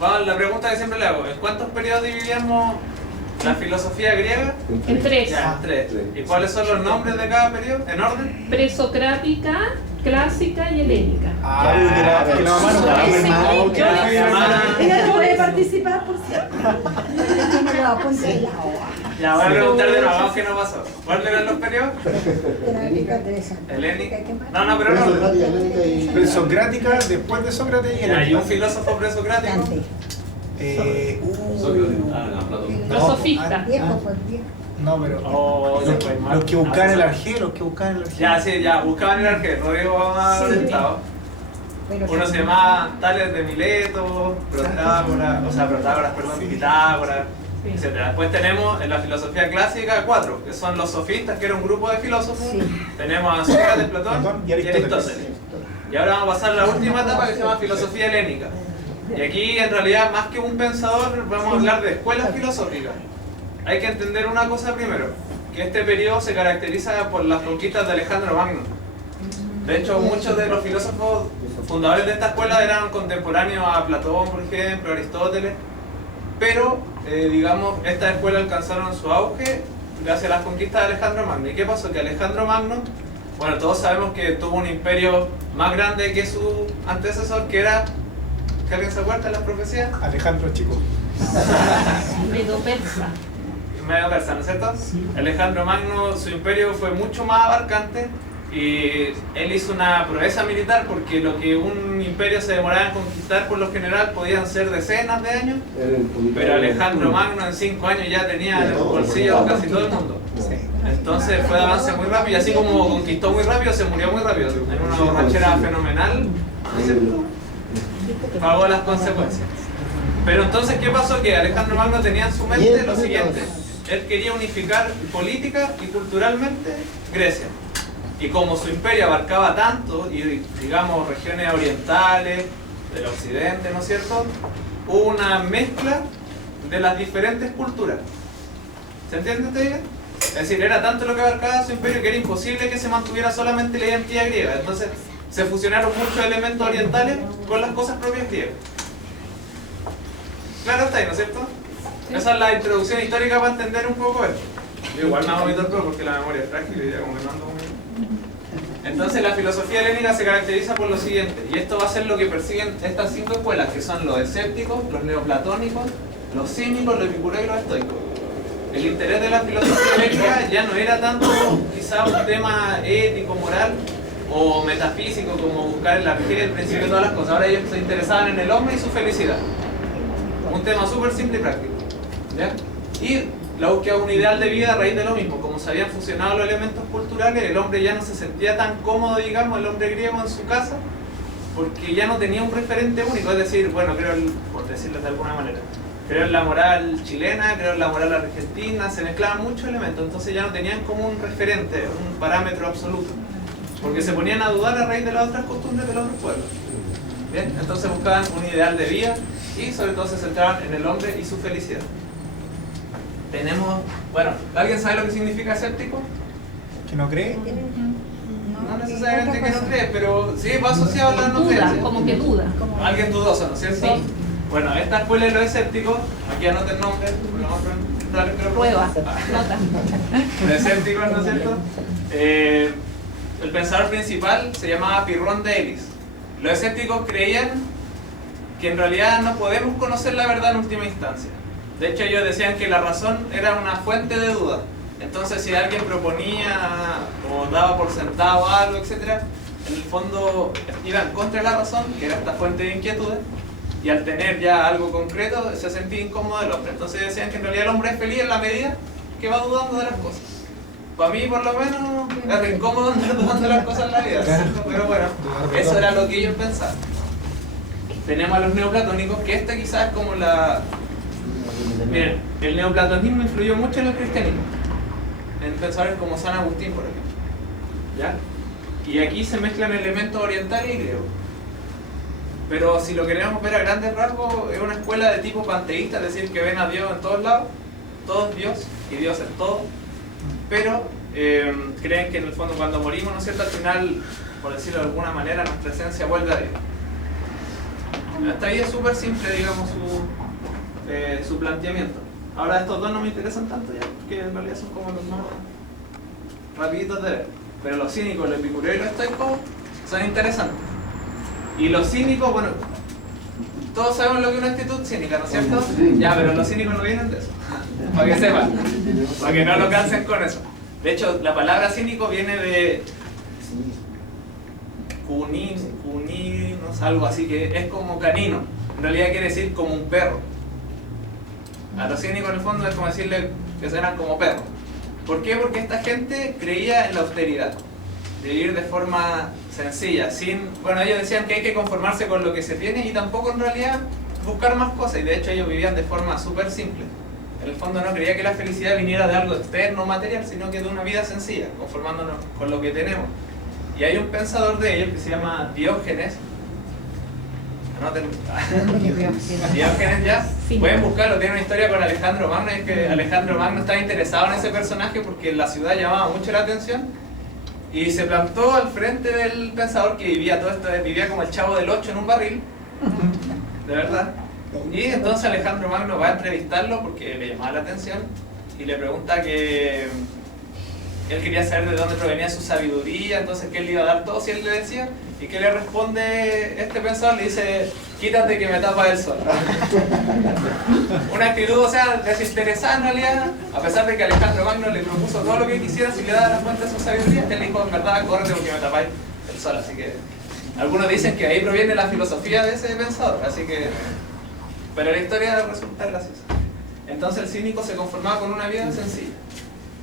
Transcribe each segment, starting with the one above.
Vamos, la pregunta que siempre le hago, ¿en cuántos periodos dividíamos la filosofía griega? En tres. Ya, en tres. ¿Y cuáles son los nombres de cada periodo? ¿En orden? Presocrática, clásica y helénica. Que la mamá no Ella no puede participar, por cierto. Tiene los apuntes de la hoja. Ya, voy a preguntar de nuevo, ¿qué nos pasó? ¿Cuáles eran los periodos? Helénica. No, pero no. Presocrática, después de Sócrates y ¿Hay un filósofo presocrático? Los sofistas. No, pero Oh, ya fue mal. los que buscaban el arjero, Ya, sí, ya, buscaban el arquero, Rodrigo va más adelantado. Uno se llamaba Tales de Mileto, Protágoras, Pitágoras, etc. Después tenemos en la filosofía clásica 4, que son los sofistas, que era un grupo de filósofos. Tenemos a Sócrates, Platón y Aristóteles. Y ahora vamos a pasar a la última etapa que se llama filosofía helénica. Y aquí en realidad más que un pensador vamos a hablar de escuelas filosóficas. Hay que entender una cosa primero, que este periodo se caracteriza por las conquistas de Alejandro Magno. De hecho, muchos de los filósofos fundadores de esta escuela eran contemporáneos a Platón, por ejemplo, Aristóteles, pero, digamos, estas escuelas alcanzaron su auge gracias a las conquistas de Alejandro Magno. ¿Y qué pasó? Que Alejandro Magno, bueno, todos sabemos que tuvo un imperio más grande que su antecesor, que era, ¿que alguien se acuerda de las profecías? Alejandro Chico. Medo-persa. Medio persa, ¿no es cierto? Sí. Alejandro Magno, su imperio fue mucho más abarcante y él hizo una proeza militar porque lo que un imperio se demoraba en conquistar por lo general podían ser decenas de años, pero Alejandro Magno en 5 años ya tenía en el bolsillo casi todo el mundo. Entonces fue de avance muy rápido y así como conquistó muy rápido, se murió muy rápido, en una borrachera fenomenal, ¿no es cierto? Pagó las consecuencias. Pero entonces, ¿qué pasó? Que Alejandro Magno tenía en su mente lo siguiente. Él quería unificar política y culturalmente Grecia. Y como su imperio abarcaba tanto, y digamos regiones orientales, del occidente, ¿no es cierto? Hubo una mezcla de las diferentes culturas. ¿Se entiende esta idea? Es decir, era tanto lo que abarcaba su imperio que era imposible que se mantuviera solamente la identidad griega. Entonces, se fusionaron muchos elementos orientales con las cosas propias griegas. Claro está ahí, ¿no es cierto? Esa es la introducción histórica para entender un poco esto. Yo igual me hago mi torpe porque la memoria es frágil y ya como que no ando muy... Entonces la filosofía helénica se caracteriza por lo siguiente, y esto va a ser lo que persiguen estas 5 escuelas, que son los escépticos, los neoplatónicos, los cínicos, los epicureos y los estoicos. El interés de la filosofía helénica ya no era tanto quizá un tema ético, moral o metafísico como buscar el arjero, el principio de todas las cosas. Ahora ellos se interesaban en el hombre y su felicidad. Un tema súper simple y práctico, ¿ya? Y la búsqueda de un ideal de vida a raíz de lo mismo. Como se habían fusionado los elementos culturales, el hombre ya no se sentía tan cómodo, digamos, el hombre griego en su casa, porque ya no tenía un referente único. Es decir, bueno, por decirlo de alguna manera, creo en la moral chilena, creo en la moral argentina, se mezclaban muchos elementos, entonces ya no tenían como un referente, un parámetro absoluto, porque se ponían a dudar a raíz de las otras costumbres de los otros pueblos. Bien, entonces buscaban un ideal de vida y sobre todo se centraban en el hombre y su felicidad. Tenemos, bueno, ¿alguien sabe lo que significa escéptico? ¿Que no cree? No necesariamente que no cree, pero sí va asociado a la no Duda, creencia. como que duda. Alguien dudoso, ¿no es cierto? Sí. Bueno, esta escuela de los escépticos, aquí anoten el nombre, Prueba, nota. Los escépticos, ¿no es cierto? El pensador principal se llamaba Pirrón de Elis. Los escépticos creían que en realidad no podemos conocer la verdad en última instancia. De hecho, ellos decían que la razón era una fuente de duda. Entonces, si alguien proponía o daba por sentado algo, etc., en el fondo iba en contra de la razón, que era esta fuente de inquietudes, y al tener ya algo concreto se sentía incómodo el hombre. Entonces decían que en realidad el hombre es feliz en la medida que va dudando de las cosas. Para mí, por lo menos, es incómodo andar dudando de las cosas en la vida, ¿cierto? Pero bueno, eso era lo que ellos pensaban. Tenemos a los neoplatónicos, que esta quizás es como la... Miren, el neoplatonismo influyó mucho en el cristianismo, en pensadores como San Agustín, por ejemplo, ¿ya? Y aquí se mezclan elementos orientales y griegos. Pero si lo queremos ver a grandes rasgos, es una escuela de tipo panteísta, es decir, que ven a Dios en todos lados, todo es Dios y Dios es todo, pero creen que en el fondo cuando morimos, ¿no es cierto?, al final, por decirlo de alguna manera, nuestra esencia vuelve a Dios. Hasta ahí es súper simple, digamos, su planteamiento. Ahora estos dos no me interesan tanto ya, porque en realidad son como los más rapiditos de ver. Pero los cínicos, los epicureos y los estoicos son interesantes. Y los cínicos, bueno, todos sabemos lo que es una actitud cínica, ¿no es cierto? Ya, pero los cínicos no vienen de eso. Para que sepan, para que no lo cansen con eso. De hecho, la palabra cínico viene de cuninos, algo así, que es como canino. En realidad quiere decir como un perro. A los cínicos en el fondo es como decirle que eran como perros. ¿Por qué? Porque esta gente creía en la austeridad, de vivir de forma sencilla, sin... Bueno, ellos decían que hay que conformarse con lo que se tiene y tampoco en realidad buscar más cosas, y de hecho ellos vivían de forma súper simple. En el fondo no creía que la felicidad viniera de algo externo, material, sino que de una vida sencilla, conformándonos con lo que tenemos. Y hay un pensador de ellos que se llama Diógenes. Anoten. Diógenes ya. Pueden buscarlo, tiene una historia con Alejandro Magno, y es que Alejandro Magno estaba interesado en ese personaje porque la ciudad llamaba mucho la atención y se plantó al frente del pensador que vivía todo esto, vivía como el Chavo del Ocho en un barril, de verdad. Y entonces Alejandro Magno va a entrevistarlo porque le llamaba la atención y le pregunta que él quería saber de dónde provenía su sabiduría, entonces que él le iba a dar todo si él le decía. ¿Y qué le responde este pensador? Le dice: quítate que me tapa el sol. Una actitud, o sea, desinteresada en realidad, a pesar de que Alejandro Magno le propuso todo lo que quisiera si le daba la cuenta de su sabiduría, él dijo: en verdad, córrete porque me tapáis el sol. Así que algunos dicen que ahí proviene la filosofía de ese pensador, así que... Pero la historia resulta graciosa. Entonces el cínico se conformaba con una vida sencilla.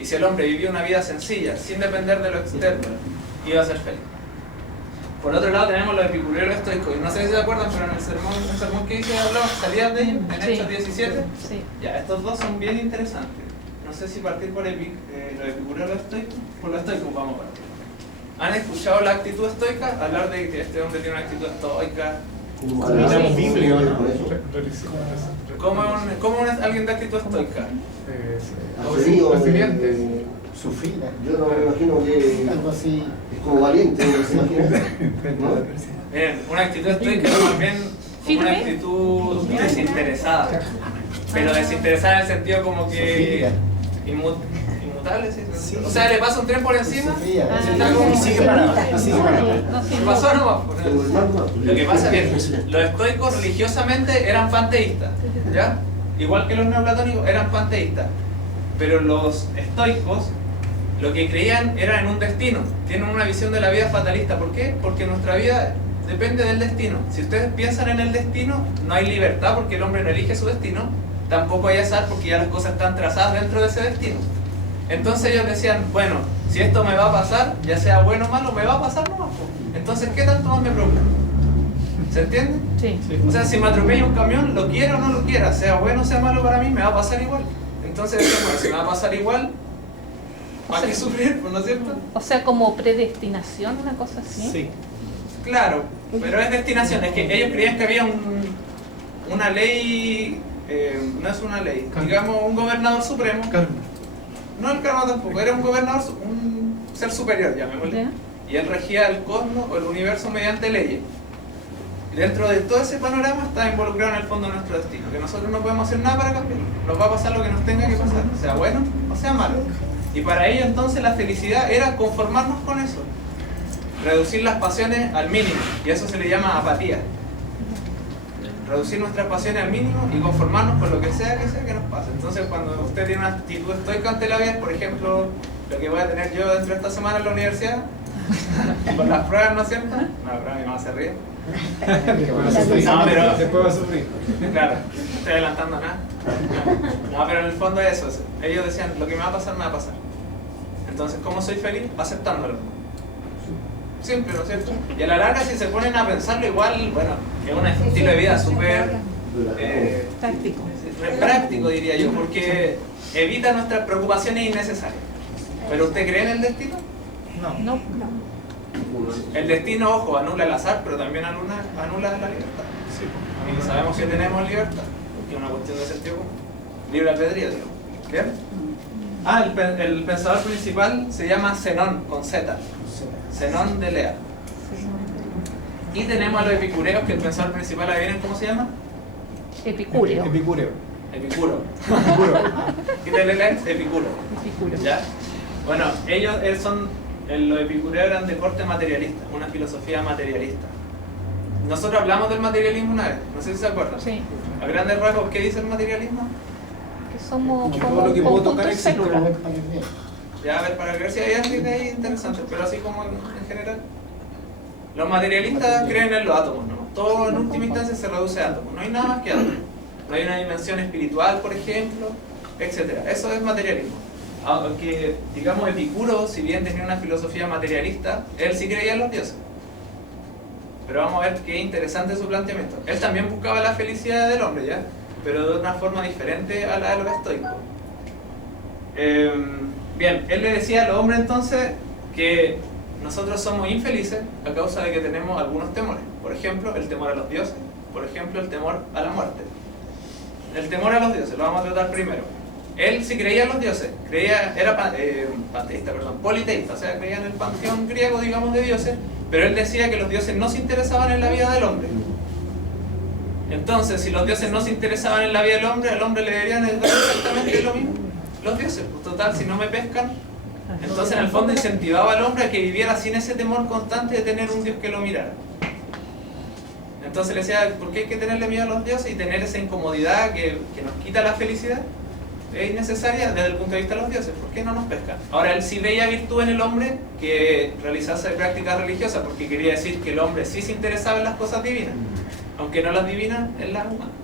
Y si el hombre vivía una vida sencilla, sin depender de lo externo, iba a ser feliz. Por otro lado tenemos los epicureos y los estoicos. Y no sé si se acuerdan, pero en el sermón que hice hablaba, salían de ellos, en Hechos 17. Sí. Ya, estos dos son bien interesantes. No sé si partir por los epicureos o los estoicos. Por los estoicos vamos a partir. ¿Han escuchado la actitud estoica? Hablar de que este hombre tiene una actitud estoica. Como bíblico, ¿no? ¿Cómo es alguien de actitud estoica? Resiliente. Sufrida. Yo no me imagino que Algo así. es como valiente, no se imagina. ¿No? Bien, una actitud estoica es más bien una actitud desinteresada. Pero desinteresada en el sentido como que inmutable, ¿sí? O sea, le pasa un tren por encima y está como... Y sigue parado. ¿Qué pasó nomás? Lo que pasa es que los estoicos religiosamente eran panteístas, ¿ya? Igual que los neoplatónicos eran panteístas. Pero los estoicos lo que creían era en un destino. Tienen una visión de la vida fatalista. ¿Por qué? Porque nuestra vida depende del destino. Si ustedes piensan en el destino, no hay libertad porque el hombre no elige su destino. Tampoco hay azar porque ya las cosas están trazadas dentro de ese destino. Entonces ellos decían, bueno, si esto me va a pasar, ya sea bueno o malo, me va a pasar nomás. Entonces, ¿qué tanto más me preocupa? ¿Se entiende? Sí. O sea, si me atropella un camión, lo quiera o no lo quiera, sea bueno o sea malo para mí, me va a pasar igual. Entonces, bueno, si me va a pasar igual, ¿para qué sufrir? ¿No es cierto? O sea, como predestinación, una cosa así. Sí. Claro, pero es destinación. Es que ellos creían que había una ley, no es una ley, digamos un gobernador supremo. No el karma tampoco, era un gobernador, un ser superior, llamémosle. Y él regía el cosmos o el universo mediante leyes. Y dentro de todo ese panorama está involucrado en el fondo nuestro destino, que nosotros no podemos hacer nada para cambiarlo. Nos va a pasar lo que nos tenga que pasar, sea bueno o sea malo. Y para ello entonces la felicidad era conformarnos con eso, reducir las pasiones al mínimo, y eso se le llama apatía. Reducir nuestras pasiones al mínimo y conformarnos con lo que sea que nos pase. Entonces cuando usted tiene una actitud estoica ante la vida, por ejemplo, lo que voy a tener yo dentro de esta semana en la universidad, con las pruebas, ¿no es cierto? No, la prueba mi mamá se ríe. No, pero... Después va a sufrir. Claro, no estoy adelantando nada. No, pero en el fondo es eso. Ellos decían, lo que me va a pasar, me va a pasar. Entonces, ¿cómo soy feliz? Aceptándolo. Simple, ¿no es cierto? Y a la larga, si se ponen a pensarlo igual, bueno, es un estilo de vida súper... práctico, diría yo, porque evita nuestras preocupaciones innecesarias. ¿Pero usted cree en el destino? No. El destino, ojo, anula el azar, pero también anula la libertad. Sí. Y sabemos que tenemos libertad, porque es una cuestión de sentido común. Libre albedrío, digamos. ¿Bien? Ah, el pensador principal se llama Zenón, con Z. Zenón de Lea. Y tenemos a los epicureos, que el pensador principal ahí viene, ¿cómo se llama? Epicúreo. Epicúreo. Epicuro. Epicúreo. Quítale la Epicuro. Epicúreo. ¿Ya? Bueno, ellos los epicureos eran de corte materialista, una filosofía materialista. Nosotros hablamos del materialismo una vez, no sé si se acuerdan. Sí. A grandes rasgos, ¿qué dice el materialismo? Que somos Que como todo lo que un puedo conjunto tocar de existe. células. Ya, a ver, para ver si hay algo de ahí interesante, pero así como en general. Los materialistas creen en los átomos, ¿no? Todo en última instancia se reduce a átomos, no hay nada más que átomos. No hay una dimensión espiritual, por ejemplo, etc. Eso es materialismo. Aunque, digamos, Epicuro, si bien tenía una filosofía materialista, él sí creía en los dioses. Pero vamos a ver qué interesante su planteamiento. Él también buscaba la felicidad del hombre, ¿ya? Pero de una forma diferente a la de los estoicos. Bien, él le decía a los hombres entonces que nosotros somos infelices a causa de que tenemos algunos temores. Por ejemplo, el temor a los dioses. Por ejemplo, el temor a la muerte. El temor a los dioses, lo vamos a tratar primero. Él sí creía en los dioses, era panteísta, politeísta, o sea, creía en el panteón griego, digamos, de dioses, pero él decía que los dioses no se interesaban en la vida del hombre. Entonces, si los dioses no se interesaban en la vida del hombre, al hombre le deberían dar exactamente lo mismo. Los dioses, pues total, si no me pescan. Entonces, en el fondo, incentivaba al hombre a que viviera sin ese temor constante de tener un dios que lo mirara. Entonces le decía, ¿por qué hay que tenerle miedo a los dioses y tener esa incomodidad que nos quita la felicidad? Es innecesaria desde el punto de vista de los dioses. ¿Por qué no nos pescan? Ahora, él sí veía virtud en el hombre que realizase prácticas religiosas, porque quería decir que el hombre sí se interesaba en las cosas divinas, aunque no las divinas en las humanas.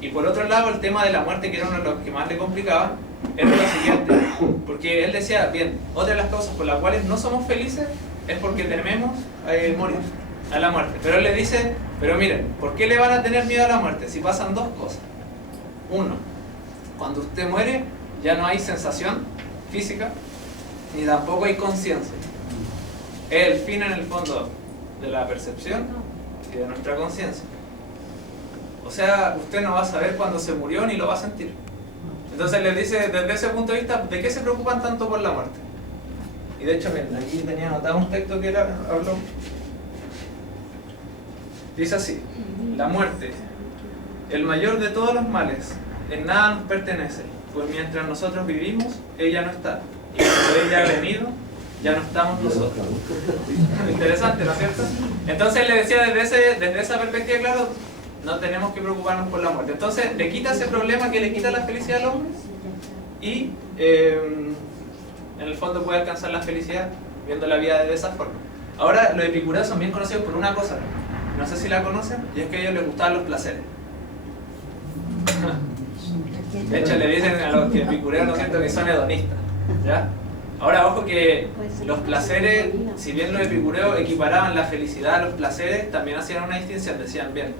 Y por otro lado, el tema de la muerte, que era uno de los que más le complicaba, era lo siguiente, porque él decía, bien, otra de las causas por las cuales no somos felices es porque tememos morir, a la muerte. Pero él le dice, pero miren, ¿por qué le van a tener miedo a la muerte? Si pasan dos cosas. Uno, cuando usted muere ya no hay sensación física, ni tampoco hay conciencia. Es el fin en el fondo de la percepción y de nuestra conciencia. O sea, usted no va a saber cuándo se murió ni lo va a sentir. Entonces les dice, desde ese punto de vista, ¿de qué se preocupan tanto por la muerte? Y de hecho, miren, aquí tenía anotado un texto que habló. Dice así, la muerte, el mayor de todos los males, en nada nos pertenece, pues mientras nosotros vivimos, ella no está. Y cuando ella ha venido, ya no estamos nosotros. Interesante, ¿no es cierto? Entonces él le decía desde esa perspectiva, claro, no tenemos que preocuparnos por la muerte. Entonces le quita ese problema que le quita la felicidad al hombre y en el fondo puede alcanzar la felicidad viendo la vida de esa forma. Ahora los epicureos son bien conocidos por una cosa, no sé si la conocen, y es que a ellos les gustaban los placeres. De hecho le dicen a los epicureos, ¿no es cierto?, que son hedonistas, ¿ya? Ahora ojo que los placeres, si bien los epicureos equiparaban la felicidad a los placeres, también hacían una distinción, decían, bien,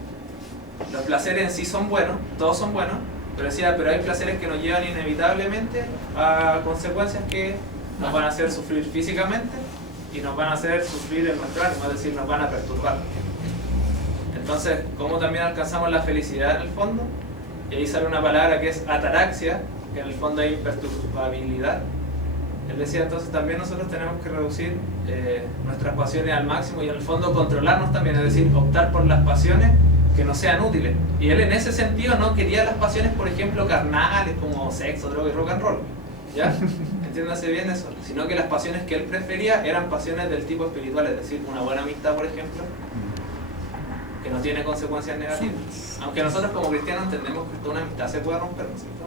los placeres en sí son buenos, todos son buenos, pero hay placeres que nos llevan inevitablemente a consecuencias que nos van a hacer sufrir físicamente y nos van a hacer sufrir en nuestro ánimo, es decir, nos van a perturbar. Entonces, ¿cómo también alcanzamos la felicidad en el fondo? Y ahí sale una palabra que es ataraxia, que en el fondo es imperturbabilidad. Él decía, entonces también nosotros tenemos que reducir nuestras pasiones al máximo y en el fondo controlarnos también, es decir, optar por las pasiones que no sean útiles. Y él en ese sentido no quería las pasiones, por ejemplo, carnales como sexo, droga y rock and roll, ¿ya? Entiéndase bien eso, sino que las pasiones que él prefería eran pasiones del tipo espiritual, es decir, una buena amistad, por ejemplo, que no tiene consecuencias negativas. Aunque nosotros como cristianos entendemos que toda una amistad se puede romper, ¿no es cierto?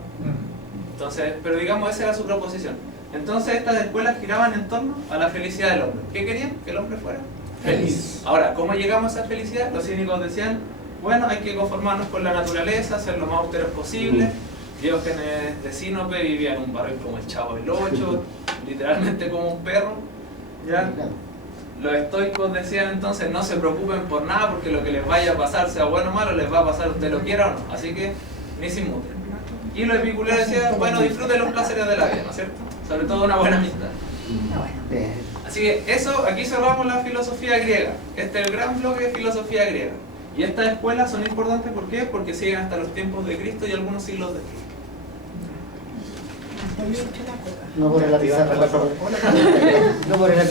Entonces, pero digamos, esa era su proposición. Entonces estas escuelas giraban en torno a la felicidad del hombre. ¿Qué querían? Que el hombre fuera feliz. Ahora, ¿cómo llegamos a esa felicidad? Los cínicos decían, bueno, hay que conformarnos con la naturaleza, ser lo más austeros posible. Diógenes de Sinope vivía en un barril como el Chavo del Ocho, literalmente como un perro, ¿ya? Los estoicos decían entonces, no se preocupen por nada porque lo que les vaya a pasar, sea bueno o malo, les va a pasar usted lo quiera o no, así que ni se inmuten. Y los epicureos decían, bueno, disfruten los placeres de la vida, ¿no es cierto? Sobre todo una buena amistad. Así que eso, aquí cerramos la filosofía griega. Este es el gran bloque de filosofía griega. Y estas escuelas son importantes, ¿por qué? Porque siguen hasta los tiempos de Cristo y algunos siglos después. No por la pizarra, por favor. No por la